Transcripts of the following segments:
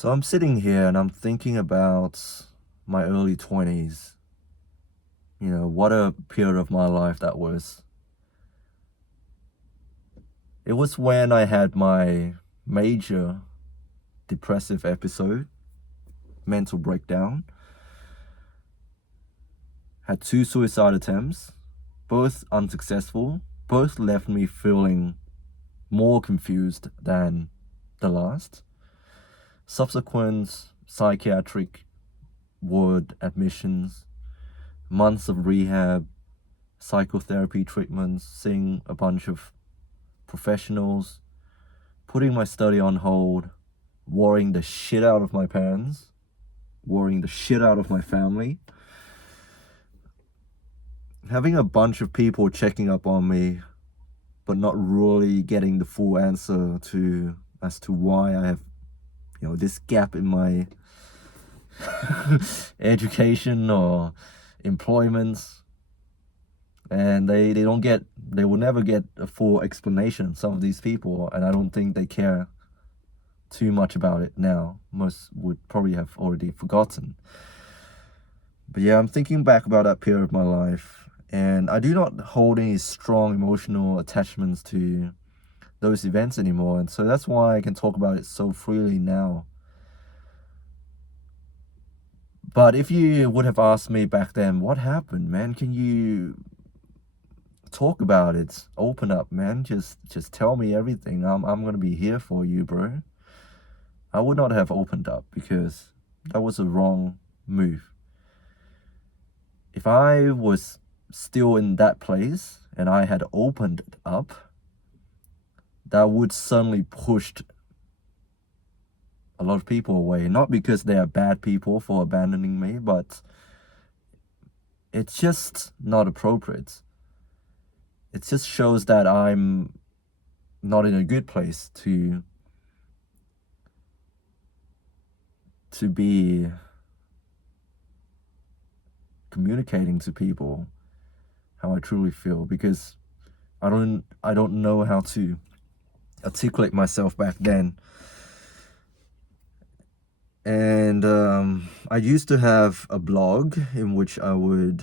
So I'm sitting here and I'm thinking about my early 20s. What a period of my life that was. It was when I had my major depressive episode, mental breakdown, had two suicide attempts, both unsuccessful, both left me feeling more confused than the last. Subsequent psychiatric ward admissions, months of rehab, psychotherapy treatments, seeing a bunch of professionals, putting my study on hold, worrying the shit out of my parents, worrying the shit out of my family, having a bunch of people checking up on me, but not really getting the full answer as to why I have, this gap in my education or employment. And they will never get a full explanation, some of these people, and I don't think they care too much about it now. Most would probably have already forgotten. But yeah, I'm thinking back about that period of my life, and I do not hold any strong emotional attachments to those events anymore, and so that's why I can talk about it so freely now. But if you would have asked me back then, what happened, man? Can you talk about it? Open up, man. Just tell me everything. I'm gonna be here for you, bro. I would not have opened up because that was a wrong move. If I was still in that place and I had opened up, that would suddenly pushed a lot of people away. Not because they are bad people for abandoning me, but it's just not appropriate. It just shows that I'm not in a good place to be communicating to people how I truly feel, because I don't know how to articulate myself back then. And I used to have a blog in which I would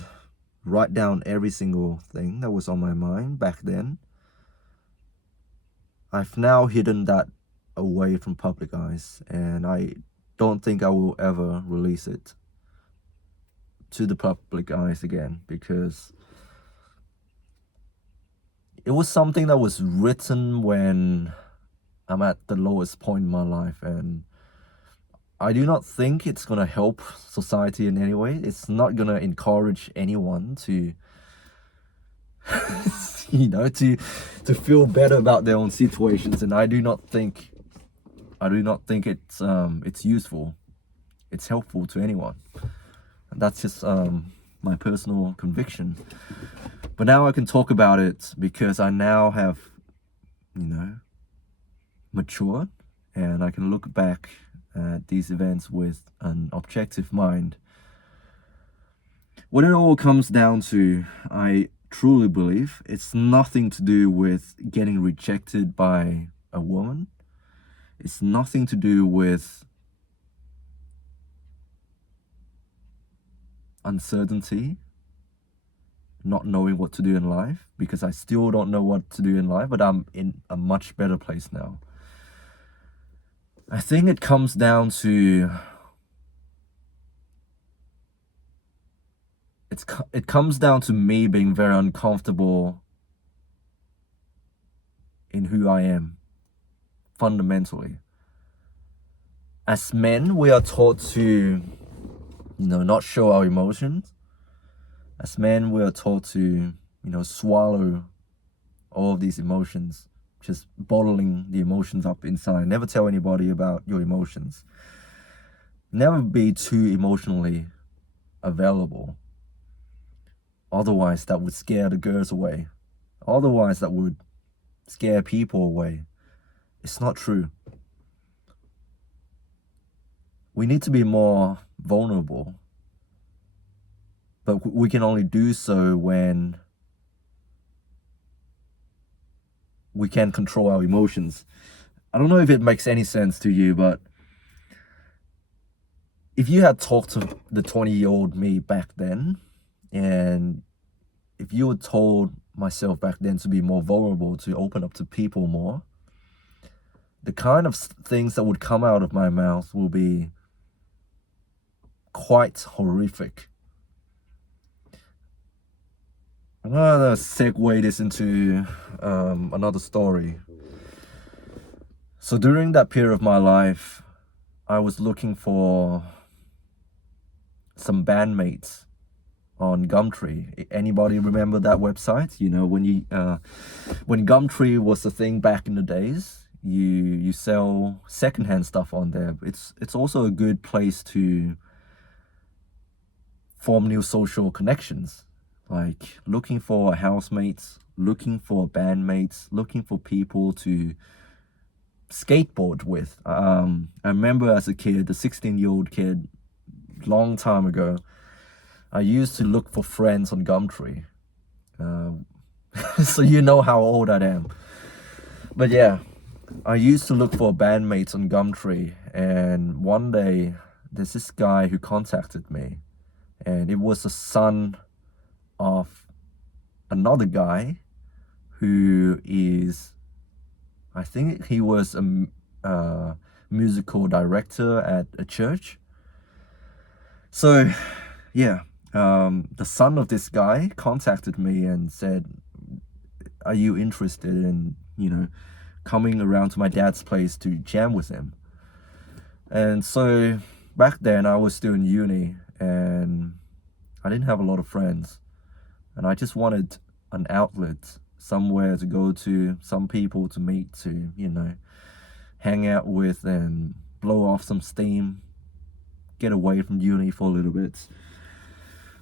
write down every single thing that was on my mind back then. I've now hidden that away from public eyes, and I don't think I will ever release it to the public eyes again, because it was something that was written when I'm at the lowest point in my life, and I do not think it's gonna help society in any way. It's not gonna encourage anyone to to feel better about their own situations, and I do not think it's useful, it's helpful to anyone. And that's just my personal conviction. But now I can talk about it because I now have matured, and I can look back at these events with an objective mind. What it all comes down to, I truly believe, it's nothing to do with getting rejected by a woman. It's nothing to do with uncertainty, not knowing what to do in life, because I still don't know what to do in life, but I'm in a much better place now. I think it comes down to it comes down to me being very uncomfortable in who I am, fundamentally. As men, we are taught to, not show our emotions. As men, we are taught to, swallow all of these emotions, just bottling the emotions up inside. Never tell anybody about your emotions. Never be too emotionally available. Otherwise, that would scare the girls away. Otherwise, that would scare people away. It's not true. We need to be more vulnerable. But we can only do so when we can control our emotions. I don't know if it makes any sense to you, but if you had talked to the 20-year-old me back then, and if you had told myself back then to be more vulnerable, to open up to people more, the kind of things that would come out of my mouth will be quite horrific. I'm gonna segue this into another story. So during that period of my life, I was looking for some bandmates on Gumtree. Anybody remember that website? You know, when Gumtree was a thing back in the days, you sell secondhand stuff on there. It's also a good place to form new social connections, like looking for housemates, looking for bandmates, looking for people to skateboard with. I remember as a kid, a 16-year-old kid, long time ago, I used to look for friends on Gumtree. So you know how old I am. But yeah, I used to look for bandmates on Gumtree, and one day there's this guy who contacted me, and it was the son of another guy who is, I think he was a musical director at a church. So yeah, the son of this guy contacted me and said, are you interested in, coming around to my dad's place to jam with him? And so back then I was still in uni and I didn't have a lot of friends, and I just wanted an outlet, somewhere to go to, some people to meet, to, hang out with and blow off some steam, get away from uni for a little bit.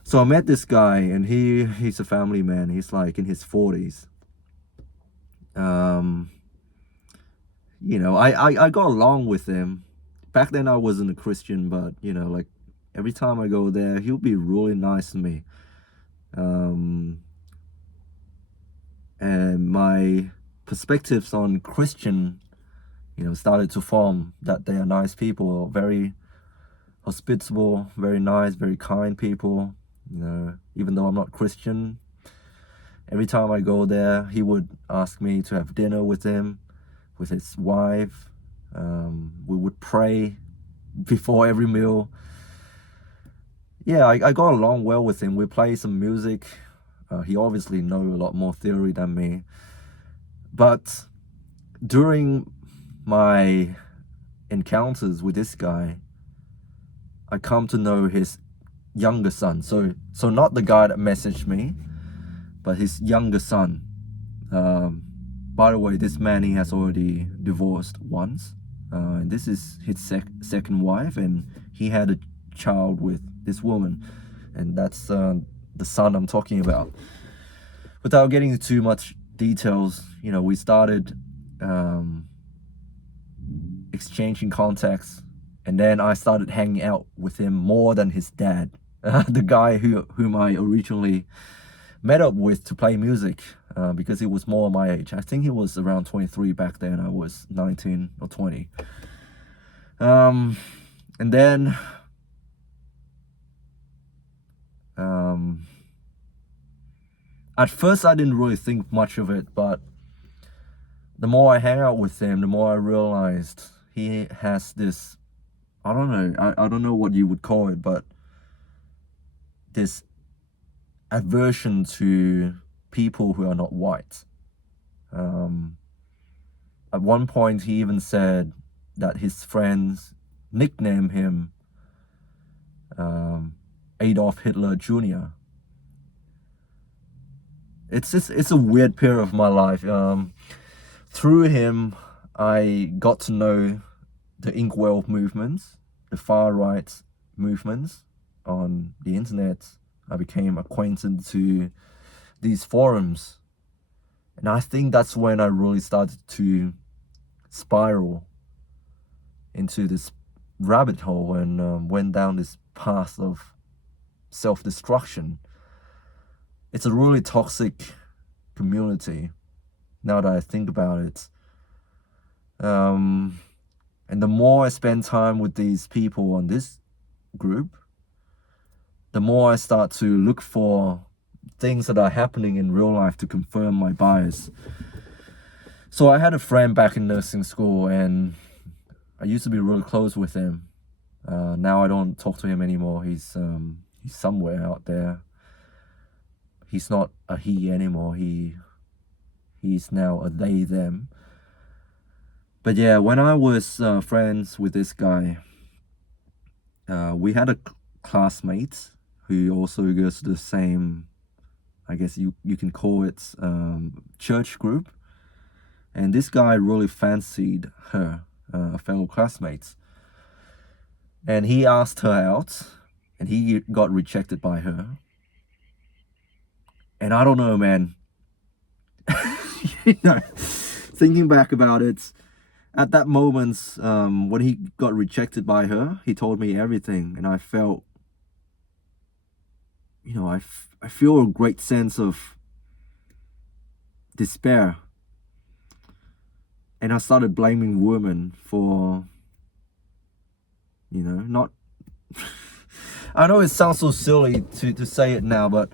So I met this guy, and he's a family man. He's like in his 40s. I got along with him. Back then I wasn't a Christian, but like every time I go there, he'll be really nice to me. And my perspectives on Christian, started to form, that they are nice people, very hospitable, very nice, very kind people. Even though I'm not Christian, every time I go there, he would ask me to have dinner with him, with his wife. We would pray before every meal. Yeah, I got along well with him. We play some music. He obviously knows a lot more theory than me. But during my encounters with this guy, I come to know his younger son. So not the guy that messaged me, but his younger son. By the way, this man, he has already divorced once. And this is his second wife, and he had a child with this woman. And that's the son I'm talking about. Without getting into too much details, we started exchanging contacts, and then I started hanging out with him more than his dad, the guy whom I originally met up with to play music, because he was more my age. I think he was around 23 back then. I was 19 or 20. And then at first I didn't really think much of it, but the more I hang out with him, the more I realized he has this, I don't know, I don't know what you would call it, but this aversion to people who are not white. At one point, he even said that his friends nicknamed him Adolf Hitler Jr. It's a weird period of my life. Through him, I got to know the inkwell movements, the far right movements on the internet. I became acquainted to these forums, and I think that's when I really started to spiral into this rabbit hole and went down this path of self-destruction. It's a really toxic community, now that I think about it. And the more I spend time with these people on this group, the more I start to look for things that are happening in real life to confirm my bias. So I had a friend back in nursing school, and I used to be really close with him. Now I don't talk to him anymore. He's somewhere out there. He's not a he anymore. He's now a they them. But yeah, when I was friends with this guy, we had a classmate who also goes to the same, I guess you can call it, church group. And this guy really fancied her, a fellow classmate. And he asked her out, and he got rejected by her. And I don't know, man. Thinking back about it, at that moment, when he got rejected by her, he told me everything, and I felt, I feel a great sense of despair. And I started blaming women for, not... I know it sounds so silly to say it now, but,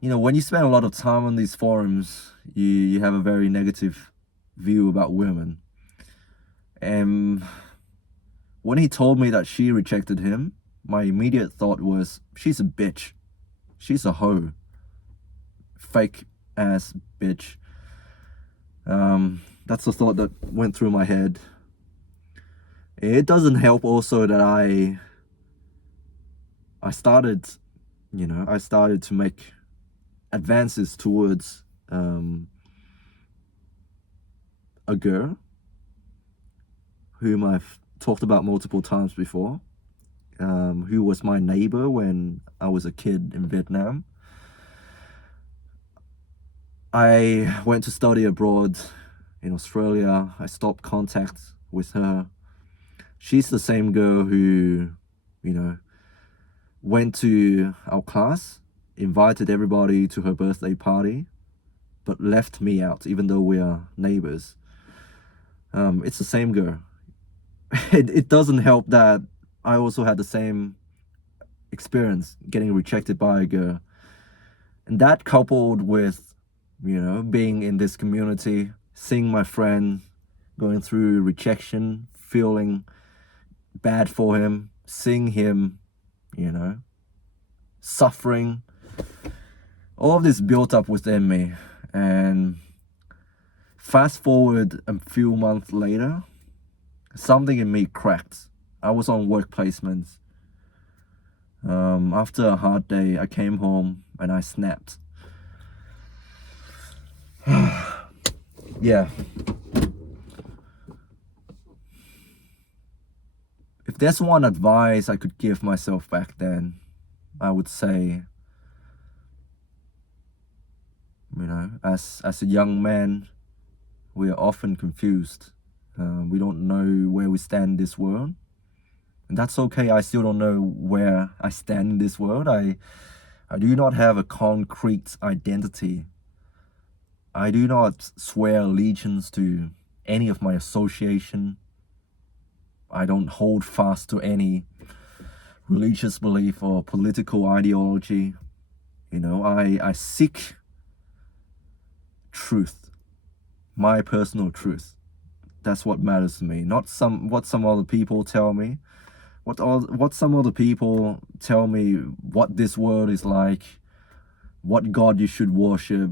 when you spend a lot of time on these forums, you have a very negative view about women. And when he told me that she rejected him, my immediate thought was, she's a bitch. She's a hoe. Fake ass bitch. That's the thought that went through my head. It doesn't help also that I started to make advances towards a girl whom I've talked about multiple times before, who was my neighbor when I was a kid in Vietnam. I went to study abroad in Australia. I stopped contact with her. She's the same girl who, went to our class, invited everybody to her birthday party, but left me out, even though we are neighbors. It's the same girl. It doesn't help that I also had the same experience, getting rejected by a girl. And that, coupled with, being in this community, seeing my friend going through rejection, feeling bad for him, seeing him, suffering, all of this built up within me. And fast forward a few months later, something in me cracked. I was on work placements. After a hard day, I came home and I snapped. Yeah. If there's one advice I could give myself back then, I would say, as a young man, we are often confused. We don't know where we stand in this world. And that's okay. I still don't know where I stand in this world. I do not have a concrete identity. I do not swear allegiance to any of my association. I don't hold fast to any religious belief or political ideology. I seek truth, my personal truth. That's what matters to me, not what some other people tell me. What some other people tell me what this world is like, what God you should worship,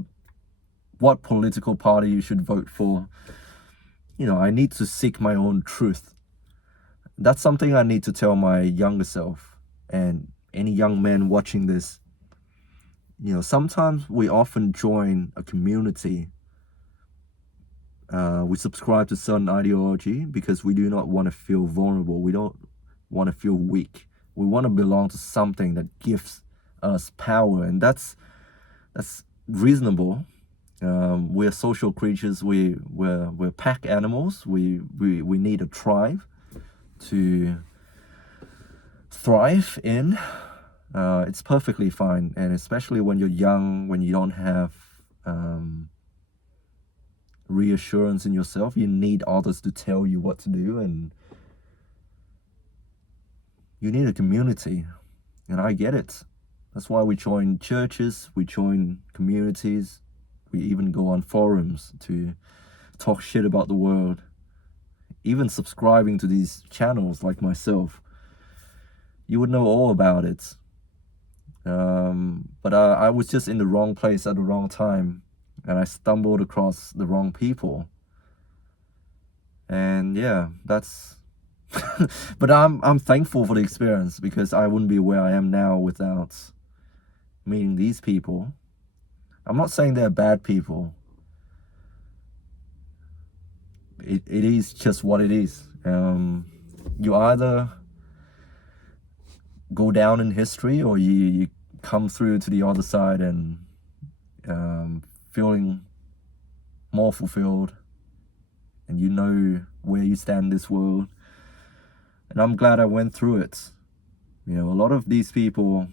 what political party you should vote for. I need to seek my own truth. That's something I need to tell my younger self and any young man watching this. Sometimes we often join a community. We subscribe to certain ideology because we do not want to feel vulnerable. We don't want to feel weak. We want to belong to something that gives us power, and that's reasonable. We're social creatures. We're pack animals. We need a tribe to thrive in. It's perfectly fine, and especially when you're young, when you don't have reassurance in yourself, you need others to tell you what to do. And You need a community, and I get it. That's why we join churches, we join communities, we even go on forums to talk shit about the world, even subscribing to these channels like myself. You would know all about it. But I was just in the wrong place at the wrong time, and I stumbled across the wrong people. And yeah, that's but I'm thankful for the experience, because I wouldn't be where I am now without meeting these people. I'm not saying they're bad people. It is just what it is. You either go down in history, or you come through to the other side and feeling more fulfilled, and you know where you stand in this world. And I'm glad I went through it. You know, a lot of these people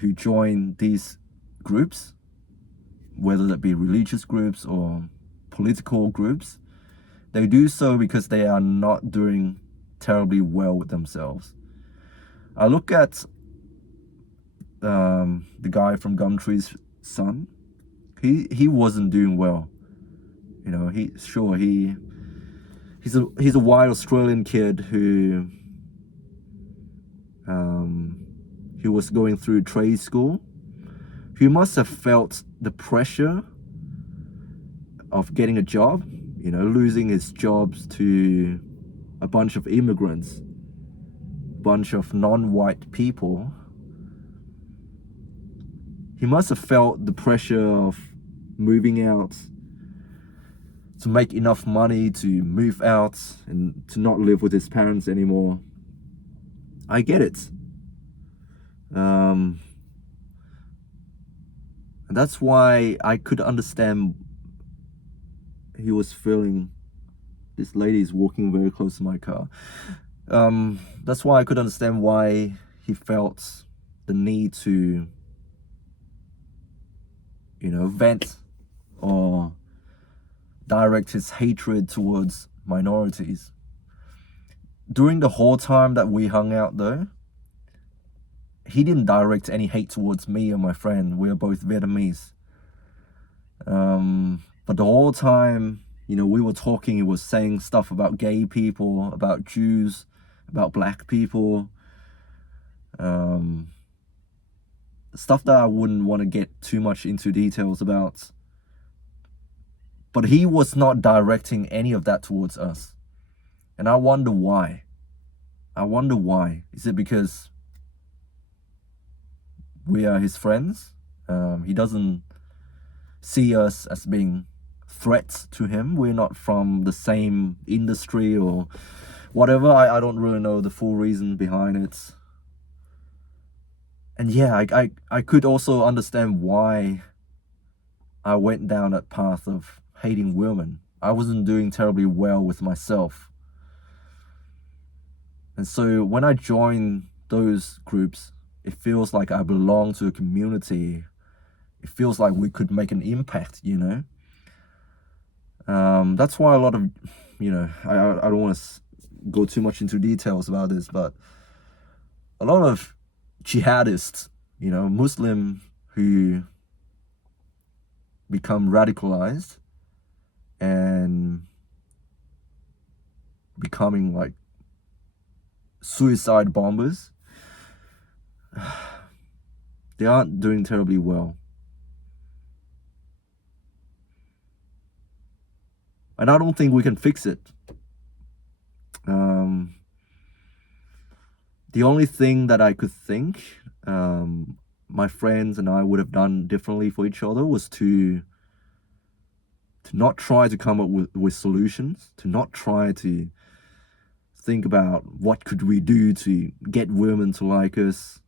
who join these groups, whether that be religious groups or political groups, they do so because they are not doing terribly well with themselves. I look at the guy from Gumtree's son. He wasn't doing well. You know, he's a white Australian kid who he was going through trade school. He must have felt the pressure of getting a job, you know, losing his jobs to a bunch of immigrants, bunch of non-white people. He must have felt the pressure of moving out, to make enough money to move out and to not live with his parents anymore. I get it. And that's why I could understand he was feeling. This lady is walking very close to my car. That's why I could understand why he felt the need to, you know, vent or direct his hatred towards minorities. During the whole time that we hung out though, he didn't direct any hate towards me or my friend. We are both Vietnamese. But the whole time, you know, we were talking, he was saying stuff about gay people, about Jews, about black people. Stuff that I wouldn't want to get too much into details about. But he was not directing any of that towards us. And I wonder why. Is it because we are his friends? He doesn't see us as being threats to him. We're not from the same industry or whatever. I don't really know the full reason behind it. And yeah, I could also understand why I went down that path of hating women. I wasn't doing terribly well with myself. And so when I join those groups, it feels like I belong to a community. It feels like we could make an impact, you know. That's why a lot of, you know, I don't want to go too much into details about this, but a lot of jihadists, you know, Muslim who become radicalized and becoming like suicide bombers, they aren't doing terribly well. And I don't think we can fix it. The only thing that I could think my friends and I would have done differently for each other was to not try to come up with solutions, to not try to think about what could we do to get women to like us.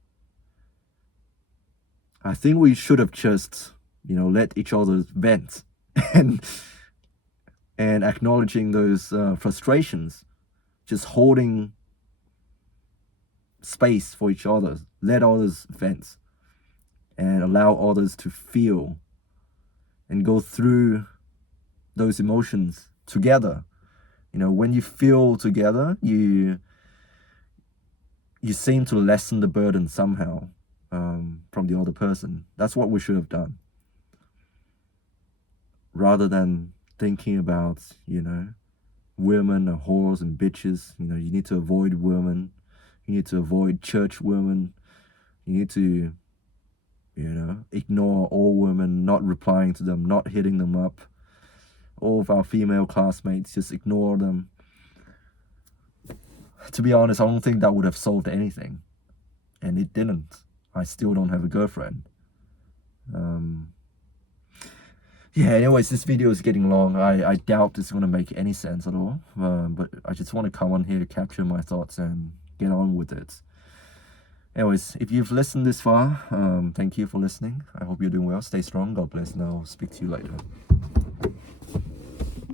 I think we should have just, you know, let each other vent and acknowledging those frustrations, just holding space for each other, let others vent and allow others to feel and go through those emotions together. You know, when you feel together, you you seem to lessen the burden somehow from the other person. That's what we should have done. Rather than thinking about, women are whores and bitches. You need to avoid women. You need to avoid church women. You need to, ignore all women, not replying to them, not hitting them up. All of our female classmates, just ignore them. To be honest, I don't think that would have solved anything. And it didn't. I still don't have a girlfriend. Yeah, anyways, this video is getting long. I doubt it's going to make any sense at all. But I just want to come on here, capture my thoughts, and get on with it. Anyways, if you've listened this far, thank you for listening. I hope you're doing well. Stay strong. God bless. And I'll speak to you later.